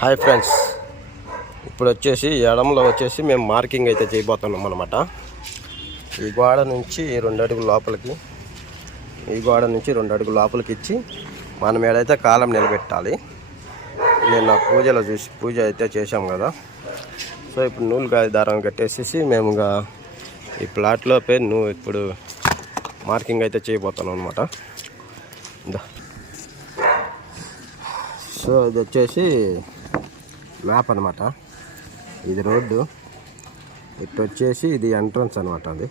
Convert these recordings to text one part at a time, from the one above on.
Hi friends. ఇప్పుడు వచ్చేసి ఎడంలో వచ్చేసి మేము మార్కింగ్ అయితే చేయబోతున్నాం అనమాట ఈ గోడ నుంచి రెండు అడుగుల లోపలికి ఈ గోడ నుంచి రెండు అడుగుల లోపలికి ఇచ్చి మనం ఏడైతే కాలం నిలబెట్టాలి నేను నా పూజలో చూసి పూజ అయితే చేశాం కదా. సో ఇప్పుడు నూలు గాయ దారం కట్టేసేసి మేము ఇంకా ఈ ప్లాట్లో పే నువ్వు ఇప్పుడు మార్కింగ్ అయితే చేయబోతున్నాం అనమాట సో ఇది వచ్చేసి మ్యాప్ అనమాట ఇది రోడ్డు. ఇటు వచ్చేసి ఇది ఎంట్రన్స్ అనమాట అది.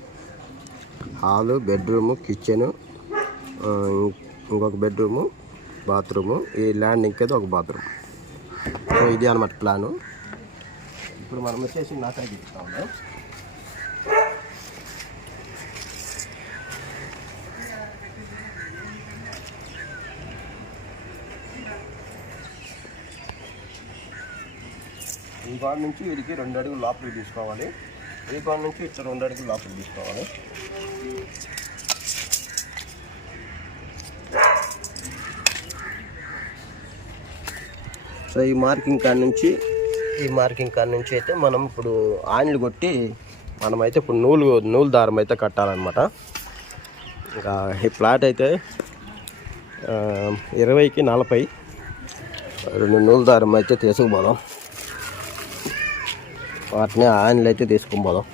హాలు బెడ్రూము కిచెను ఇంకొక బెడ్రూము బాత్రూము ఈ ల్యాండ్ ఇంకేదో ఒక బాత్రూమ్. సో ఇది అనమాట ప్లాను. ఇప్పుడు మనం వచ్చేసి నాకు సైడ్ ఇస్తాము ఈ గోడ నుంచి వీరికి రెండు అడుగులు లోపలికి తీసుకోవాలి. ఈ కాడ నుంచి ఇట్లా రెండు అడుగులు లోపలికి తీసుకోవాలి. సో ఈ మార్కింగ్ కాడ నుంచి ఈ మార్కింగ్ కాడ నుంచి అయితే మనం ఇప్పుడు ఆయిల్ కొట్టి మనమైతే ఇప్పుడు నూలు నూలు దారం అయితే కట్టాలన్నమాట. ఇంకా ఈ ప్లాట్ అయితే ఇరవైకి నలభై. రెండు నూలు దారం అయితే తీసుకుపోదాం. వాటిని ఆయిల్ అయితే తీసుకుని పోదాం.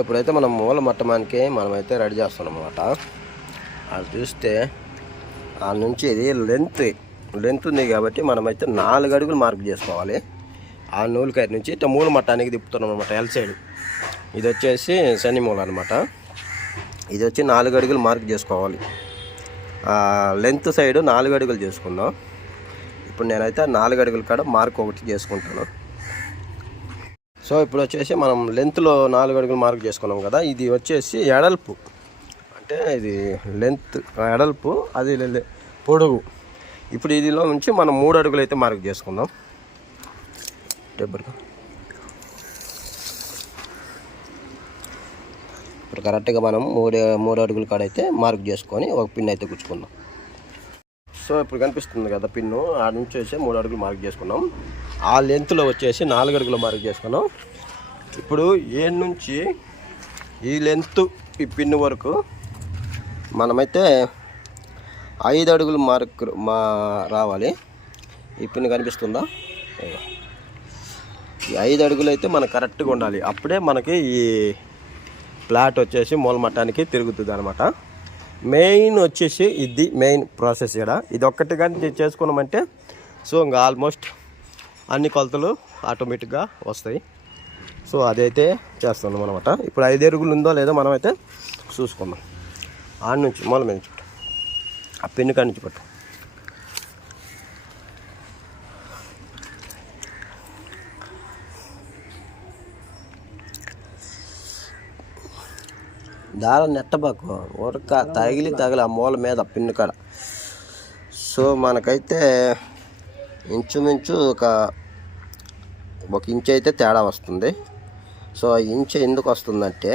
ఇప్పుడైతే మనం మూల మట్టమానికి మనమైతే రెడీ చేస్తున్నాం అనమాట అది చూస్తే ఆ నుంచి ఇది లెంత్ లెంత్ ఉంది కాబట్టి మనమైతే నాలుగు అడుగులు మార్క్ చేసుకోవాలి. ఆ నూలుకాయ నుంచి ఇట్లా మూల మట్టానికి తిప్పుతున్నాం అనమాట ఎల్ సైడ్ ఇది వచ్చేసి శని మూల అనమాట ఇది వచ్చి నాలుగు అడుగులు మార్క్ చేసుకోవాలి. ఆ లెంత్ సైడ్ నాలుగు అడుగులు చేసుకుందాం. ఇప్పుడు నేనైతే నాలుగు అడుగులు కాడ మార్క్ ఒకటి చేసుకుంటాను. సో ఇప్పుడు వచ్చేసి మనం లెంత్లో నాలుగు అడుగులు మార్క్ చేసుకున్నాం కదా ఇది వచ్చేసి ఎడల్పు. అంటే ఇది లెంత్ ఎడల్పు అది లె- పొడుగు. ఇప్పుడు ఇదిలో నుంచి మనం మూడు అడుగులు అయితే మార్క్ చేసుకుందాం. టేబుల్ ఇప్పుడు కరెక్ట్గా మనం మూడు మూడు అడుగుల కాడ అయితే మార్క్ చేసుకొని ఒక పిన్ అయితే గుచ్చుకుందాం. సో ఇప్పుడు కనిపిస్తుంది కదా పిన్ను. ఆ నుంచి వచ్చి మూడు అడుగులు మార్క్ చేసుకున్నాం. ఆ లెంత్లో వచ్చేసి నాలుగు అడుగులు మార్క్ చేసుకున్నాం. ఇప్పుడు ఏ నుంచి ఈ లెంత్ ఈ పిన్ను వరకు మనమైతే ఐదు అడుగులు మార్క్ మా రావాలి. ఈ పిన్ను కనిపిస్తుందా? ఈ ఐదు అడుగులు అయితే మనకు కరెక్ట్గా ఉండాలి. అప్పుడే మనకి ఈ ప్లాట్ వచ్చేసి మూలమట్టానికి తిరుగుతుంది అనమాట మెయిన్ వచ్చేసి ఇది మెయిన్ ప్రాసెస్ ఇక్కడ. ఇది ఒక్కటి కానీ చేసుకున్నామంటే సో ఇంకా ఆల్మోస్ట్ అన్ని కొలతలు ఆటోమేటిక్గా వస్తాయి. సో అదైతే చేస్తున్నాం అనమాట ఇప్పుడు ఐదు ఎరుగులు ఉందో లేదో మనమైతే చూసుకుందాం. ఆడ నుంచి మూల మీద నుంచి పట్టు. ఆ పెన్ను కాడి నుంచి పట్టు. దారం నెట్టబాకు. ఉరక తగిలి తగిలి ఆ మూల మీద పిన్ను కాడ. సో మనకైతే ఇంచుమించు ఒక ఒక ఇంచు అయితే తేడా వస్తుంది. సో ఆ ఇంచు ఎందుకు వస్తుందంటే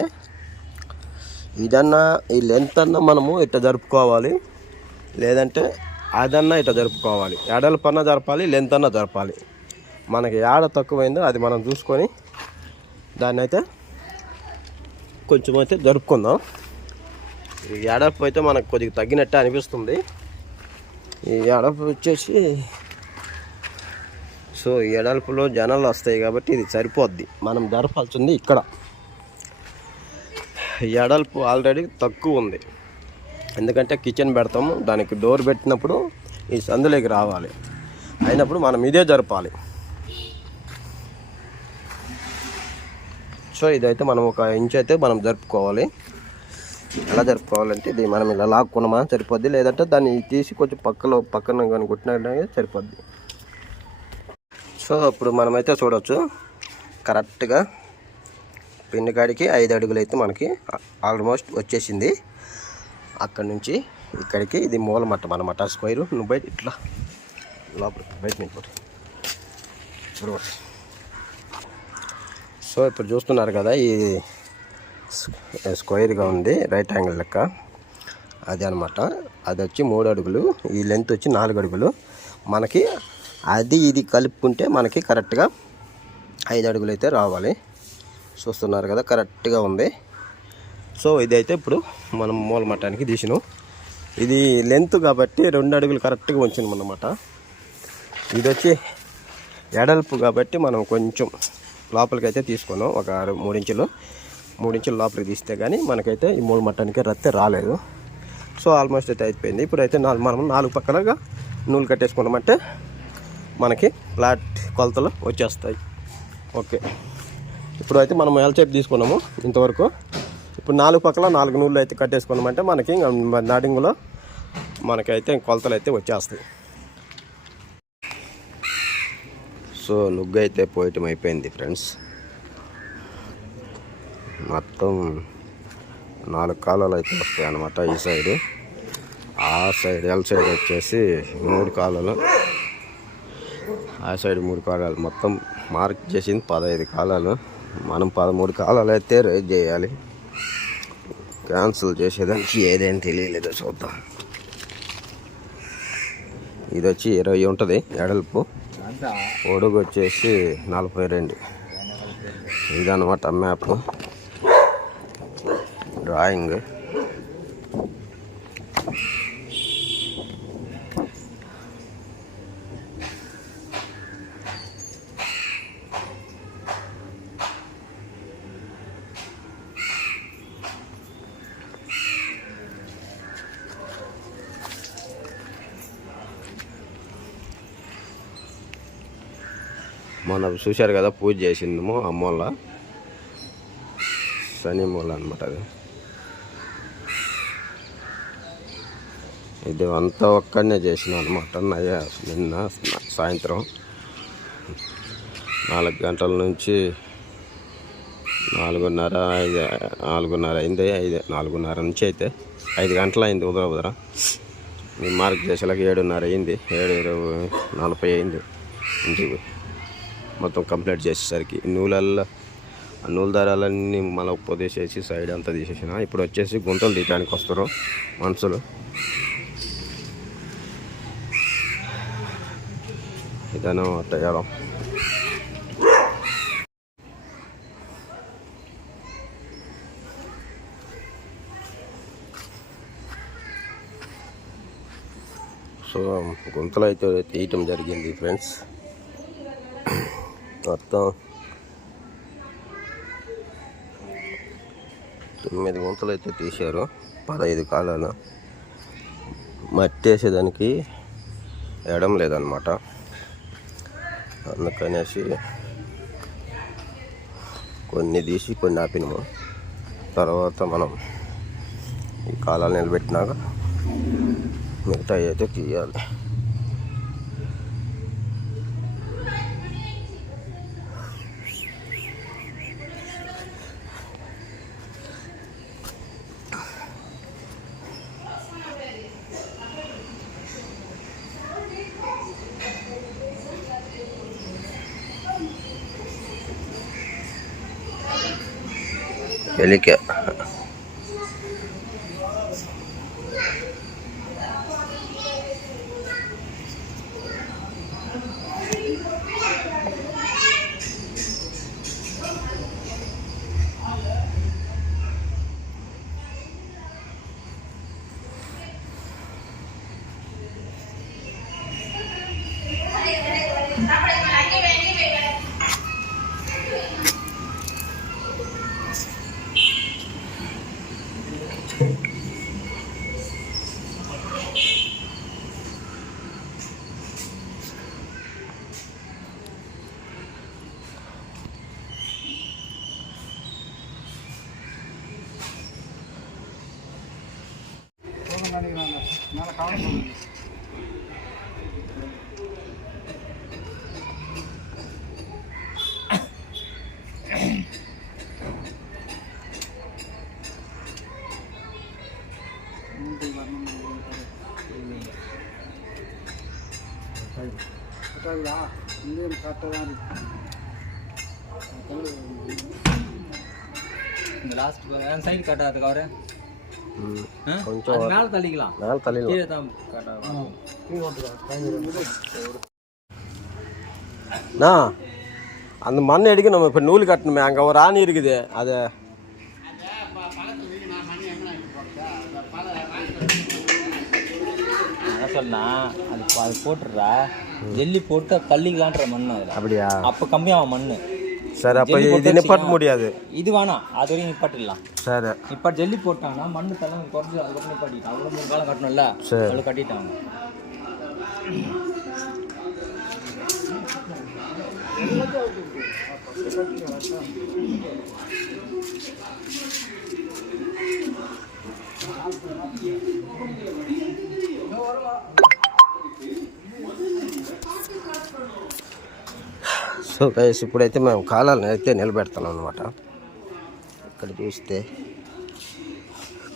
ఇదన్నా ఈ లెంత్ అన్నా మనము ఇట్లా జరుపుకోవాలి. లేదంటే అదన్నా ఇట్లా జరుపుకోవాలి. ఎడల పన్న జరపాలి లెంత్ అన్నా జరపాలి. మనకి ఏడ తక్కువైందో అది మనం చూసుకొని దాన్ని అయితే కొంచెం అయితే జరుపుకుందాం. ఈ ఎడపు అయితే మనకు కొద్దిగా తగ్గినట్టే అనిపిస్తుంది. ఈ ఎడపు వచ్చేసి సో ఈ ఎడల్పులో జనాలు వస్తాయి కాబట్టి ఇది సరిపోద్ది. మనం జరపాల్సింది ఇక్కడ. ఎడల్పు ఆల్రెడీ తక్కువ ఉంది. ఎందుకంటే కిచెన్ పెడతాము దానికి డోర్ పెట్టినప్పుడు ఈ సందులోకి రావాలి. అయినప్పుడు మనం ఇదే జరపాలి. సో ఇదైతే మనం ఒక ఇంచ్ అయితే మనం జరుపుకోవాలి. ఎలా జరుపుకోవాలంటే ఇది మనం ఇలా లాక్కున్నామా సరిపోద్ది. లేదంటే దాన్ని తీసి కొంచెం పక్కలో పక్కన కానీ కొట్టినట్టే సరిపోద్ది. సో ఇప్పుడు మనమైతే చూడవచ్చు కరెక్ట్గా పిన్ని కాడికి ఐదు అడుగులు అయితే మనకి ఆల్మోస్ట్ వచ్చేసింది. అక్కడ నుంచి ఇక్కడికి ఇది మూలమట్టం అనమాట స్క్వైరు. నువ్వు బయట ఇట్లా లోపల బయట నింపుకోటి సో ఇప్పుడు చూస్తున్నారు కదా ఈ స్క్వేర్గా స్క్వైర్గా ఉంది రైట్ యాంగిల్ లెక్క. అది అనమాట అది వచ్చి మూడు అడుగులు ఈ లెంత్ వచ్చి నాలుగు అడుగులు. మనకి అది ఇది కలుపుకుంటే మనకి కరెక్ట్గా ఐదు అడుగులు అయితే రావాలి. చూస్తున్నారు కదా కరెక్ట్గా ఉంది. సో ఇదైతే ఇప్పుడు మనం మూల మట్టానికి తీసినాం. ఇది లెంత్ కాబట్టి రెండు అడుగులు కరెక్ట్గా ఉంచినాం అన్నమాట ఇది వచ్చి ఎడల్పు కాబట్టి మనం కొంచెం లోపలికి అయితే తీసుకున్నాం ఒక ఆరు మూడించులు. మూడించులు లోపలికి తీస్తే కానీ మనకైతే ఈ మూడు మట్టానికి రత్తే రాలేదు. సో ఆల్మోస్ట్ అయితే అయిపోయింది. ఇప్పుడైతే నాలుగు మనం నాలుగు పక్కనగా నూలు కట్టేసుకున్నామంటే మనకి ఫ్లాట్ కొలతలు వచ్చేస్తాయి. ఓకే. ఇప్పుడు అయితే మనం ఎల్ షేప్ తీసుకున్నాము ఇంతవరకు. ఇప్పుడు నాలుగు పక్కల నాలుగు నూళ్ళు అయితే కట్టేసుకున్నామంటే మనకి ఇంకా నాడింగ్లో మనకైతే కొలతలు అయితే వచ్చేస్తాయి. సో లుగ్ అయితే పోయటం అయిపోయింది ఫ్రెండ్స్. మొత్తం నాలుగు కాలాలు అయితే వస్తాయి అన్నమాట ఈ సైడు. ఆ సైడ్ ఎల్ సైడ్ వచ్చేసి మూడు కాలాలు. ఆ సైడ్ మూడు కాలాలు. మొత్తం మార్క్ చేసింది పదహైదు కాలాలు. మనం పదమూడు కాలాలు అయితే రేజ్ చేయాలి. క్యాన్సిల్ చేసేదానికి ఏదేం తెలియలేదో చూద్దాం. ఇది వచ్చి ఇరవై ఉంటుంది ఎడల్పు పొడుగు వచ్చేసి నలభై రెండు. ఇదనమాట మ్యాప్. డ్రాయింగ్. మొన్న చూశారు కదా పూజ చేసిందేమో అమ్మోళ్ళ. శని మూల అనమాట అది. ఇది అంతా ఒక్కడనే చేసిన అనమాట నయ్య నిన్న సాయంత్రం. నాలుగు గంటల నుంచి నాలుగున్నర ఐదు నాలుగున్నర అయింది ఐదు నాలుగున్నర నుంచి అయితే ఐదు గంటల అయింది ఉదర ఉదర. మార్క్ చేసేలాగా ఏడున్నర అయింది ఏడు ఇరవై నలభై అయింది. ఇంటికి మొత్తం కంప్లీట్ చేసేసరికి. నూలల్లో ఆ నూలు దారాలన్నీ మళ్ళీ పొదేసేసి సైడ్ అంతా తీసేసిన. ఇప్పుడు వచ్చేసి గుంతలు తీయడానికి వస్తారు మనుషులు. ఇదను తయారు. సో గుంతలు అయితే తీయటం జరిగింది ఫ్రెండ్స్. మొత్తం. తొమ్మిది గుంతలు అయితే తీశారు. పదహైదు కాలాలు మట్టి వేసేదానికి ఎడం లేదనమాట అందుకనేసి కొన్ని తీసి కొన్ని ఆపినాము. తర్వాత మనం ఈ కాలాలు నిలబెట్టినాక మిగతా అయితే తీయాలి. kuelekea இங்கேயும் கரெக்டாக இந்த லாஸ்ட் சைடு கட்டாதுக்கு அவரு கொஞ்சம் மேல தள்ளிக்கலாம். தான் காட்டாது அண்ணா அந்த மண் எடுக்க நம்ம இப்போ நூல் கட்டணுமே. அங்கே ஒரு ஆணி இருக்குது. அதை என்ன சொன்னா அது அது போட்டுடுறா. ஜெல்லி போட்டு தள்ளிக்கலான்ற மண்ணு அதில். அப்படியா? அப்போ கம்மியாகும் மண்ணு. சரி அப்போ இது போட்டு நிப்பாட்ட. முடியாது. இது வேணாம். அது வரையும் நிப்பாட்டிடலாம். சரி. இப்போ ஜெல்லி போட்டாங்கன்னா மண்ணு தலை குறைஞ்சி அதுக்கப்புறம் நிப்பாட்டிட்டான் அவ்வளோ மூணு காலம் கட்டணும்ல? சரி. அவ்வளோ கட்டிட்டாங்க. సో గైస్ ఇప్పుడైతే మేము కాలాలను అయితే నిలబెడతాం అనమాట ఇక్కడ చూస్తే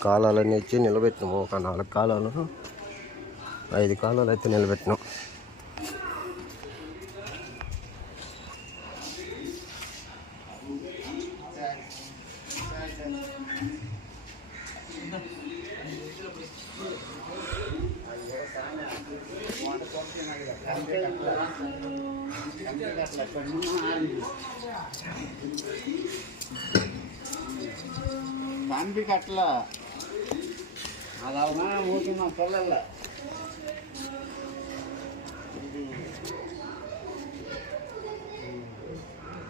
కాలాలన్నీ ఇచ్చి నిలబెట్టినాము. ఒక నాలుగు కాలాలు ఐదు కాలాలు అయితే నిలబెట్టినాం. பண்பி கட்டல. அதாவது மூக்கு நான் சொல்லல.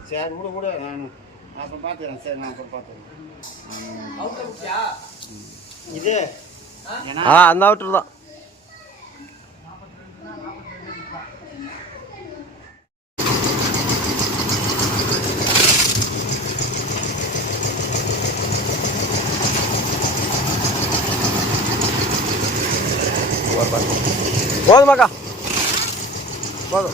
சரி விடு விடு. நான் அப்புறம் பார்த்துக்கிறேன் சரி நான் அப்புறம் பார்த்துக்கிறேன் இது ஏன்னா அந்த அவுட்டர் தான். बर बघ माका बघ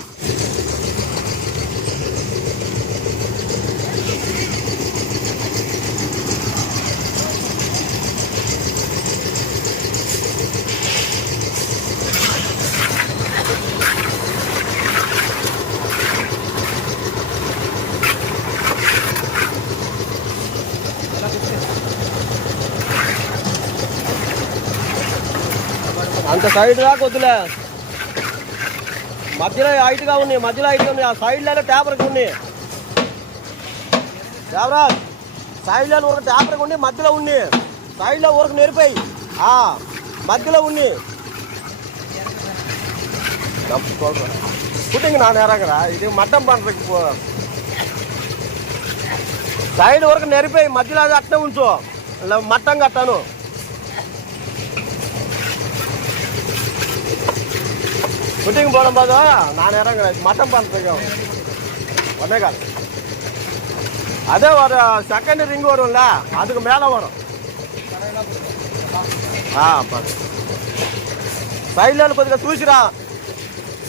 అంత సైడ్ దాకా వద్దులే. మధ్యలో హైట్గా ఉన్నాయి మధ్యలో హైట్గా ఉన్నాయి ఆ సైడ్లలో ట్యాపర్కి ఉన్నాయి దేవరాజ్ సైడ్లో ఊరకు ట్యాపర్కి ఉండి మధ్యలో ఉంది. సైడ్లో ఊరకు నేర్పాయి. ఆ మధ్యలో ఉంది. పుట్టింగ్ నా నేరంగరా? ఇది మట్టం పంటకి సైడ్ వరకు నెరిపోయి మధ్యలో అది అట్నే ఉంచు. మట్టం కట్టాను. ஷூட்டிங் போடும்போது நான் இறங்குறேன் மட்டன் பண்ணுறதுக்கு ஒன்னே கால் அதே ஒரு செகண்ட் ரிங் வரும்ல அதுக்கு மேலே வரும் ఆ, పద. సైడ్లో కొద్దిగా చూసిరా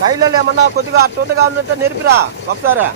సైడ్లో ఏమన్నా కొద్దిగా అట్టుండగా ఉన్నట్టు నేర్పిరా ఒకసారి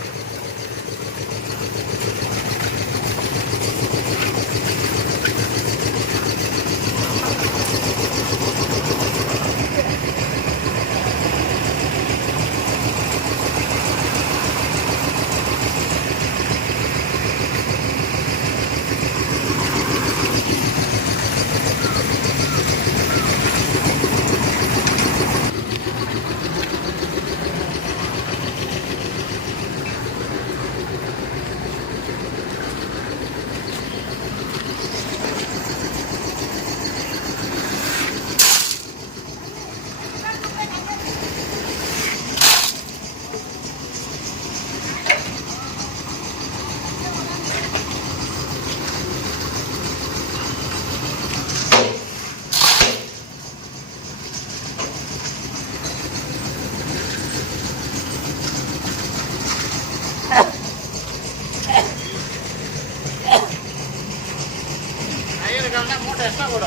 மூட்டை எக்ஸ்ட்ரா கூட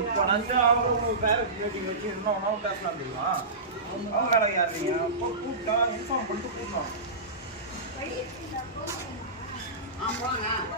இப்போ வந்து அவங்க பேரண்ட் மீட்டிங் வச்சு இன்னும் ஒன்றும் பேசலாம் அவங்க வேலை யார்? நீங்கள் அப்போ கூப்பிட்டா இன்ஃபார்ம் பண்ணிட்டு கூப்பிடணும். எல்லாம்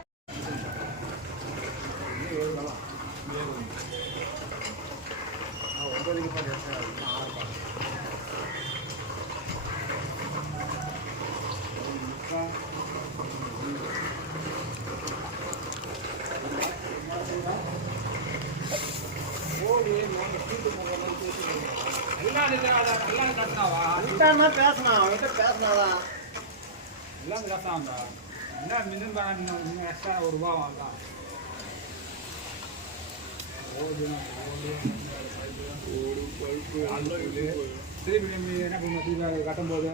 எல்லாம் கட்டாண்டா என்ன மிதம் இன்னும் எக்ஸ்ட்ரா ஒரு ரூபா வாங்கலாம். திருப்பி என்ன பண்ணுவோம் கட்டும்போது